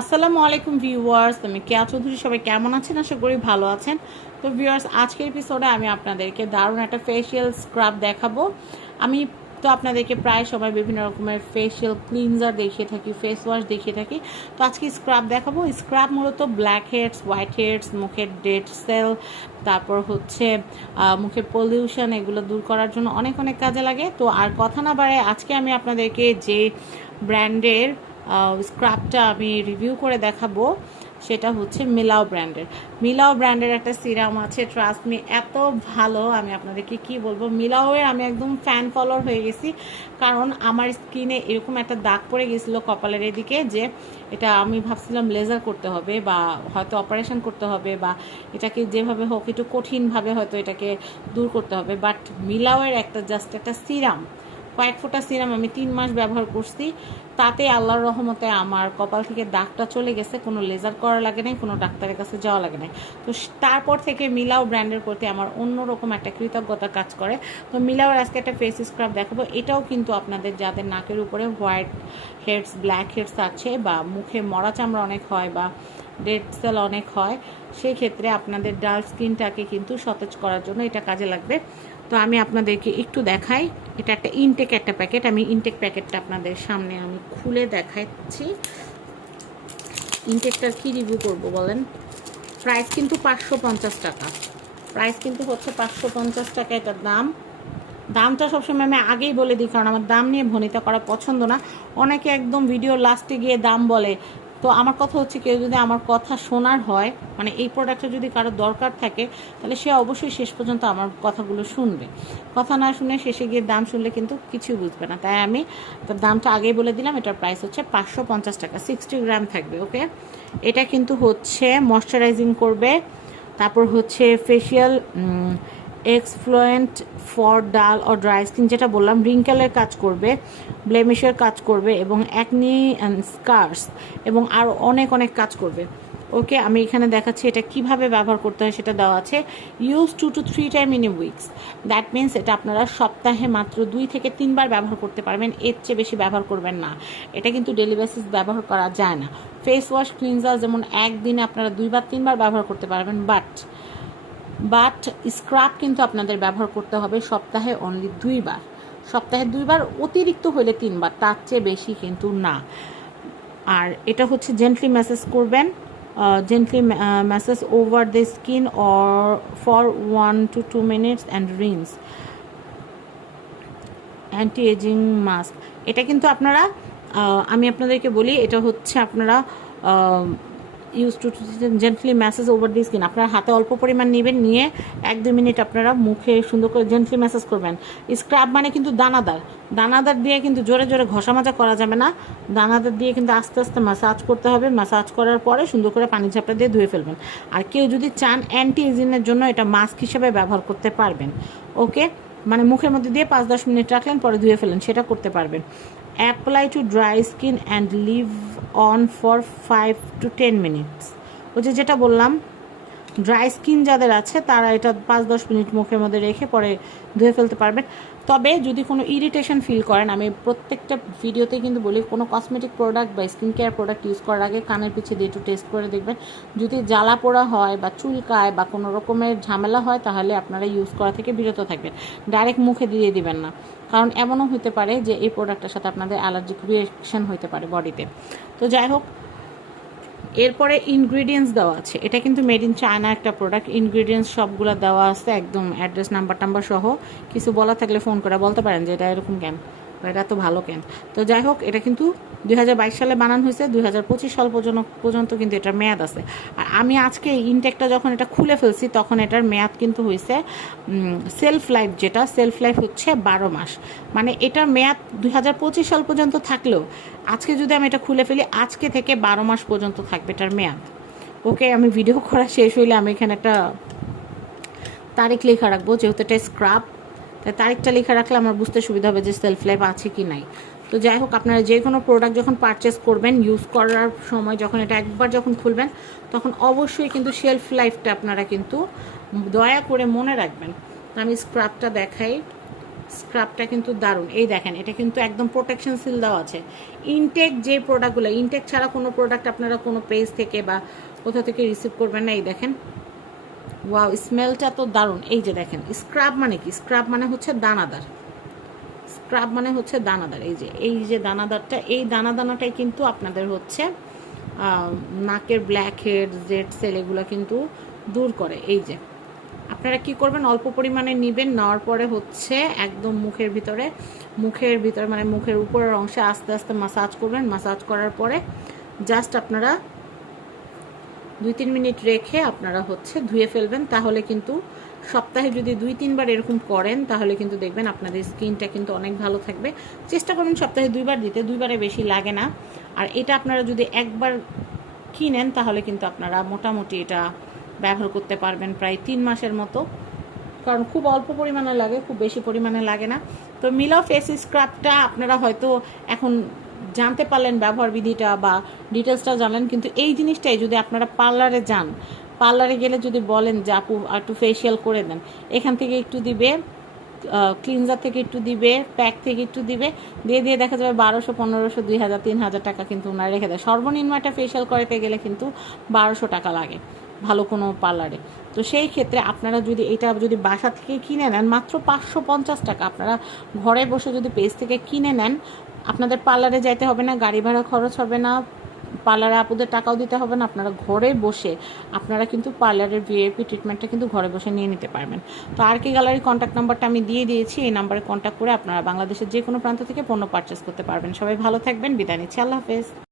আসসালামু আলাইকুম ভিউয়ার্স আমি কেয়া চৌধুরী সবাই কেমন আছেন? আশা করি ভালো আছেন। তো ভিউয়ার্স, আজকের এপিসোডে আমি আপনাদেরকে দারুণ একটা ফেশিয়াল স্ক্রাব দেখাবো। আমি তো আপনাদেরকে প্রায় সময় বিভিন্ন রকমের ফেশিয়াল ক্লিনজার দেখিয়ে থাকি ফেস ওয়াশ দেখিয়ে থাকি। তো আজকে স্ক্রাব দেখাবো। স্ক্রাব মূলত ব্ল্যাক হেডস হোয়াইট হেডস মুখের ডেড সেল তারপর হচ্ছে মুখের পলিউশন এগুলো দূর করার জন্য অনেক অনেক কাজে লাগে। তো আর কথা না বাড়ে আজকে আমি আপনাদেরকে যে ব্র্যান্ডের স্ক্রাবটা আমি রিভিউ করে দেখাবো। সেটা হচ্ছে মিলাও ব্র্যান্ডের মিলাও ব্র্যান্ডের একটা সিরাম আছে ট্রাস্ট মি এত ভালো। আমি আপনাদেরকে কি বলব? মিলাওয়ের আমি একদম ফ্যান ফলোয়ার হয়ে গেছি। কারণ আমার স্কিনে এরকম একটা দাগ পড়ে গেছিল কপালের এদিকে যে এটা আমি ভাবছিলাম লেজার করতে হবে বা হয়তো অপারেশন করতে হবে বা এটাকে যেভাবে হোক একটু কঠিনভাবে হয়তো এটাকে দূর করতে হবে। বাট মিলাওয়ের একটা জাস্ট একটা সিরাম কয়েক ফোঁটা সিরাম আমি তিন মাস ব্যবহার করছি। তাতে আল্লাহর রহমতে আমার কপাল থেকে দাগটা চলে গেছে, কোনো লেজার করা লাগে নাই, কোনো ডাক্তারের কাছে যাওয়া লাগে নাই। তো তারপর থেকে মিলাও ব্র্যান্ডের প্রতি আমার অন্যরকম একটা কৃতজ্ঞতা কাজ করে। তো মিলাওয়ের আজকে একটা ফেস স্ক্রাব দেখাবো। এটাও কিন্তু আপনাদের যাদের নাকের উপরে হোয়াইট হেডস ব্ল্যাক হেডস আছে বা মুখে মরা চামড়া অনেক হয় বা ডেড সেল অনেক হয় সেই ক্ষেত্রে আপনাদের ডাল স্কিনটাকে কিন্তু সতেজ করার জন্য এটা কাজে লাগবে। তো আমি আপনাদেরকে একটু দেখাই। এটা একটা ইনটেক একটা প্যাকেট আমি ইনটেক প্যাকেটটা আপনাদের সামনে আমি খুলে দেখাচ্ছি। ইনটেকটার কি রিভিউ করব বলেন? প্রাইস কিন্তু পাঁচশো পঞ্চাশ টাকা। প্রাইস কিন্তু হচ্ছে পাঁচশো পঞ্চাশ টাকা এটার দাম। দামটা সবসময় আমি আগেই বলে দিই, কারণ আমার দাম নিয়ে ভনিতা করা পছন্দ না। অনেকে একদম ভিডিও লাস্টে গিয়ে দাম বলে তো আমার কথা হচ্ছে কেউ যদি আমার কথা শোনার হয় মানে এই প্রোডাক্টটা যদি কারও দরকার থাকে, তাহলে সে অবশ্যই শেষ পর্যন্ত আমার কথাগুলো শুনবে। কথা না শুনে শেষে গিয়ে দাম শুনলে কিন্তু কিছুই বুঝবে না। তাই আমি তার দামটা আগেই বলে দিলাম, এটার প্রাইস হচ্ছে পাঁচশো পঞ্চাশ টাকা সিক্সটি গ্রাম থাকবে ওকে এটা কিন্তু হচ্ছে ময়শ্চারাইজিং করবে, তারপর হচ্ছে ফেশিয়াল এক্সফ্লুয়েন্ট ফর ডাল ও ড্রাই স্কিন, যেটা বললাম, রিঙ্কেলের কাজ করবে, ব্লেমিশের কাজ করবে, এবং অ্যাকনি অ্যান্ড স্কার্স এবং আরও অনেক অনেক কাজ করবে। ওকে, আমি এখানে দেখাচ্ছি এটা কীভাবে ব্যবহার করতে হয়, সেটা দেওয়া আছে। Use two to three time in a weeks that means এটা আপনারা সপ্তাহে মাত্র দুই থেকে তিনবার ব্যবহার করতে পারবেন, এর চেয়ে বেশি ব্যবহার করবেন না। এটা কিন্তু ডেলি বেসিস ব্যবহার করা যায় না। ফেস ওয়াশ ক্লিনজার যেমন একদিনে আপনারা দুইবার, তিনবার ব্যবহার করতে পারবেন বাট বাট স্ক্রাব কিন্তু আপনাদের ব্যবহার করতে হবে সপ্তাহে অনলি দুইবার। সপ্তাহে দুইবার অতিরিক্ত হলে তিনবার, তার চেয়ে বেশি কিন্তু না। আর এটা হচ্ছে জেন্টলি ম্যাসেজ করবেন gently massage over the skin or for one to two minutes and rinse anti ageing mask এটা কিন্তু আপনারা আমি আপনাদেরকে বলি, এটা হচ্ছে আপনারা use to gently massage over the skin আপনার হাতে অল্প পরিমাণ নেবেন, নিয়ে এক দুই মিনিট আপনারা মুখে সুন্দর করে জেন্টলি ম্যাসেজ করবেন। স্ক্রাব মানে কিন্তু দানাদার। দানাদার দিয়ে কিন্তু জোরে জোরে ঘষা মাজা করা যাবে না। দানাদার দিয়ে কিন্তু আস্তে আস্তে ম্যাসাজ করতে হবে। ম্যাসাজ করার পরে সুন্দর করে পানি ঝাপটা দিয়ে ধুয়ে ফেলবেন। আর কেউ যদি চান অ্যান্টি এজিনের জন্য এটা মাস্ক হিসেবে ব্যবহার করতে পারবেন। ওকে মানে মুখের মধ্যে দিয়ে পাঁচ দশ মিনিট রাখলেন, পরে ধুয়ে ফেলেন সেটা করতে পারবেন। Apply to dry skin and leave on for five to ten minutes ওই যেটা বললাম ড্রাই স্কিন যাদের আছে, তারা এটা পাঁচ দশ মিনিট মুখের মধ্যে রেখে পরে ধুয়ে ফেলতে পারবেন। তবে যদি কোনো ইরিটেশন ফিল করেন, আমি প্রত্যেকটা ভিডিওতে কিন্তু বলি, কোনো কসমেটিক প্রোডাক্ট বা স্কিন কেয়ার প্রোডাক্ট ইউজ করার আগে কানের পিছিয়ে দিয়ে একটু টেস্ট করে দেখবেন। যদি জ্বালা পোড়া হয় বা চুলকায় বা কোনো রকমের ঝামেলা হয়, তাহলে আপনারা ইউজ করা থেকে বিরত থাকবেন। ডাইরেক্ট মুখে দিয়ে দিবেন না। কারণ এমনও হতে পারে যে এই প্রোডাক্টের সাথে আপনাদের অ্যালার্জিক রিয়েকশন হতে পারে বডিতে তো যাই হোক এরপরে ইনগ্রিডিয়েন্টস দেওয়া আছে। এটা কিন্তু মেড ইন চায়না একটা প্রোডাক্ট ইনগ্রিডিয়েন্টস সবগুলো দেওয়া আছে একদম অ্যাড্রেস নাম্বার টাম্বার সহ। কিছু বলা থাকলে ফোন করে বলতে পারেন যে এটা এরকম কেন? এটা তো ভালো কেন তো যাই হোক, এটা কিন্তু দুই হাজার বাইশ সালে বানানো হয়েছে, দুই হাজার পঁচিশ সাল পর্যন্ত পর্যন্ত কিন্তু এটার মেয়াদ আছে। আর আমি আজকে ইনটেকটা যখন এটা খুলে ফেলছি, তখন এটার মেয়াদ কিন্তু হয়েছে সেলফ লাইফ যেটা সেলফ লাইফ হচ্ছে বারো মাস। মানে এটার মেয়াদ দুই হাজার পঁচিশ সাল পর্যন্ত থাকলেও, আজকে যদি আমি এটা খুলে ফেলি, আজকে থেকে বারো মাস পর্যন্ত থাকবে এটার মেয়াদ। ওকে, আমি ভিডিও করা শেষ হইলে আমি এখানে একটা তারিখ লেখা রাখব, যেহেতু এটা স্ক্রাব তাই তারিখটা লেখা রাখলে আমার বুঝতে সুবিধা হবে যে সেলফ লাইফ আছে কি নাই। তো যাই হোক, আপনারা যে কোনো প্রোডাক্ট যখন পারচেস করবেন ইউজ করার সময় যখন এটা একবার যখন খুলবেন, তখন অবশ্যই কিন্তু শেলফ লাইফটা আপনারা কিন্তু দয়া করে মনে রাখবেন। আমি স্ক্রাবটা দেখাই। স্ক্রাবটা কিন্তু দারুণ। এই দেখেন, এটা কিন্তু একদম প্রোটেকশন সিল দেওয়া আছে। ইনটেক যে প্রোডাক্টগুলো ইনটেক ছাড়া কোনো প্রোডাক্ট আপনারা কোনো পেজ থেকে বা কোথাও থেকে রিসিভ করবেন না, এই দেখেন। ওয়াও স্মেলটা তো দারুণ। এই যে দেখেন স্ক্রাব মানে কি? স্ক্রাব মানে হচ্ছে দানাদার। স্ক্রাব মানে হচ্ছে দানাদার। এই যে এই যে দানাদারটা, এই দানা দানাটাই কিন্তু আপনাদের হচ্ছে নাকের ব্ল্যাক হেড জেড সেল এগুলো কিন্তু দূর করে। এই যে, আপনারা কি করবেন? অল্প পরিমাণে নেবেন, নেওয়ার পরে হচ্ছে একদম মুখের ভিতরে মুখের ভিতরে মানে মুখের উপরের অংশে আস্তে আস্তে মাসাজ করবেন। মাসাজ করার পরে জাস্ট আপনারা দুই তিন মিনিট রেখে আপনারা হচ্ছে ধুয়ে ফেলবেন। তাহলে কিন্তু সপ্তাহে যদি দুই তিনবার এরকম করেন, তাহলে কিন্তু দেখবেন আপনাদের স্কিনটা কিন্তু অনেক ভালো থাকবে। চেষ্টা করবেন সপ্তাহে দুইবার দিতে, দুইবারে বেশি লাগে না। আর এটা আপনারা যদি একবার কিনেন, তাহলে কিন্তু আপনারা মোটামুটি এটা ব্যবহার করতে পারবেন প্রায় তিন মাসের মতো। কারণ খুব অল্প পরিমাণে লাগে, খুব বেশি পরিমাণে লাগে না। তো মিলা ফেস স্ক্রাবটা, আপনারা হয়তো এখন জানতে পারলেন ব্যবহার বিধিটা বা ডিটেলসটা জানলেন, কিন্তু এই জিনিসটাই যদি আপনারা পার্লারে যান, পার্লারে গেলে যদি বলেন যে আপু একটু ফেসিয়াল করে দেন, এখান থেকে একটু দিবে ক্লিনজার থেকে একটু দিবে প্যাক থেকে একটু দিবে, দিয়ে দিয়ে দেখা যাবে বারোশো, পনেরোশো, দুই হাজার, তিন হাজার টাকা কিন্তু ওনারা রেখে দেয়। সর্বনিম্ন একটা ফেসিয়াল করাতে গেলে কিন্তু বারোশো টাকা লাগে ভালো কোনো পার্লারে। তো সেই ক্ষেত্রে আপনারা যদি এটা যদি বাসা থেকে কিনে নেন, মাত্র পাঁচশো পঞ্চাশ টাকা, আপনারা ঘরে বসে যদি পেজ থেকে কিনে নেন আপনাদের পার্লারে যাইতে হবে না, গাড়ি ভাড়া খরচ হবে না, পার্লারে আপুদের টাকাও দিতে হবে না, আপনারা ঘরে বসে আপনারা কিন্তু পার্লারের ভিআইপি ট্রিটমেন্টটা কিন্তু ঘরে বসে নিয়ে নিতে পারবেন। তো আর কে গ্যালারির কন্ট্যাক্ট নাম্বারটা আমি দিয়ে দিয়েছি, এই নাম্বারে কন্ট্যাক্ট করে আপনারা বাংলাদেশের যে কোনো প্রান্ত থেকে পণ্য পারচেস করতে পারবেন। সবাই ভালো থাকবেন, বিদায় নিচ্ছি, আল্লাহ হাফেজ।